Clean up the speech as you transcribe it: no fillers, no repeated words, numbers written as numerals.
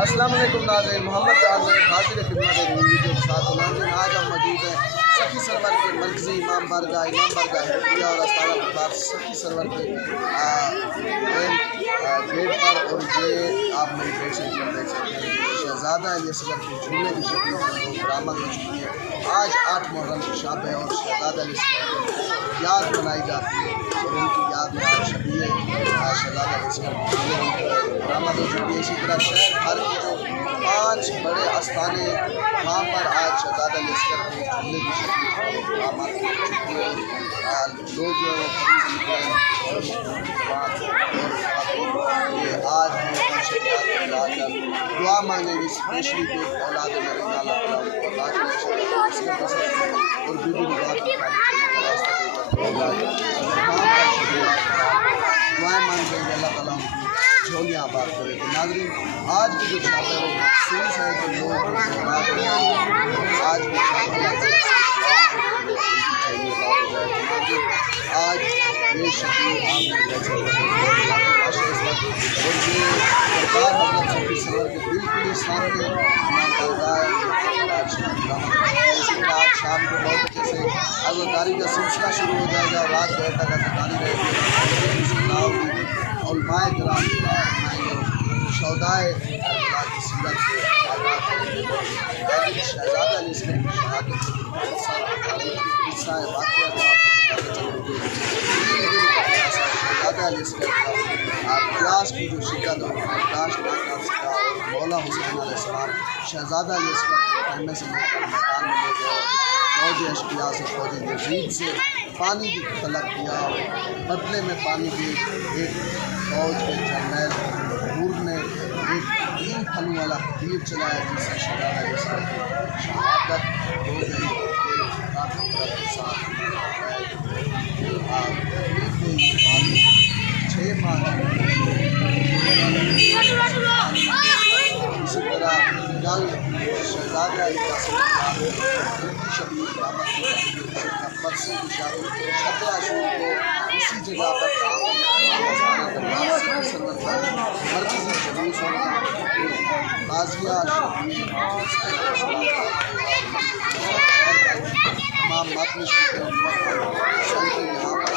السلام علیکم ناظرین، محمد جہانزیب حاضر خدمت ویڈیو کے ساتھ ناظرین آج ہم موجود ہیں سخی سرور کے مرکزی امام بارگاہ حیدریہ اور استاد سخی سرور کے گیٹ پر، اور یہ آپ میری بیٹ سے دیکھ سکتے ہیں شہزادہ اصغر کے جھولے کی شکل برآمد ہو چکی ہے۔ آج 8 محرم کی شابہ اور شہزادہ اصغر کی یاد منائی جاتی ہے، اور ان کی یاد میں آج شبیہ شہزادہ اصغر کی برآمد ہو چکی ہے۔ اسی طرح شہر بھر کے جو 5 بڑے آستانے وہاں پر آج شہزادہ اصغر کے جھولے کی شکل برآمد ہو چکی ہے۔ لوگ جو آج دعا مانگیں گے، اسپیشلی جو اولاد مرین اللہ تعالیٰ اور بی بی دعائیں مانگیں گے اللہ تعالیٰ جھولیاں آباد کرے۔ ناظرین آج کی جو چھاپہ ہے وہ مخصوص ہے کہ لوگ آج کی آج یہ شبیہ اور یہ دربار حضرت سخی سرور کے بالکل ہی سامنے امام برگاہ آج شام کو 9 بجے سے عزاداری کا سلسلہ شروع ہو جائے گا، رات دیر تک عزاداری رہے گی۔ علماء کرام شہدائے کربلا کی سیرت سے آگاہ کریں گے، شہزادہ اصغر کی شہادت قصہ واقعہ کو آپ کو بتاتے چلیں گے۔ شہزادہ اصغر کا پیاس کی جو شدت اور برداشت نہ کر سکا، اور مولا حسین علیہ السلام شہزادہ اصغر کے خیمے سے لے کر میدان میں لے گئے، فوج اشقیاء سے فوج یزید سے پانی کی طلب کیا، اور بدلے میں پانی کی ایک فوج کے جرنیل نور نے ایک 3 پھلوں والا تیر چلایا، جس سے شہزادہ اصغر کی شہادت ہو گئی۔ اسی طرح کل شہزادہ مرکزی کی شادی 17 جون کو اسی جگہ پر مرکزی جلوس ہونا، تازیہ تمام ماتمی شریف یہاں پر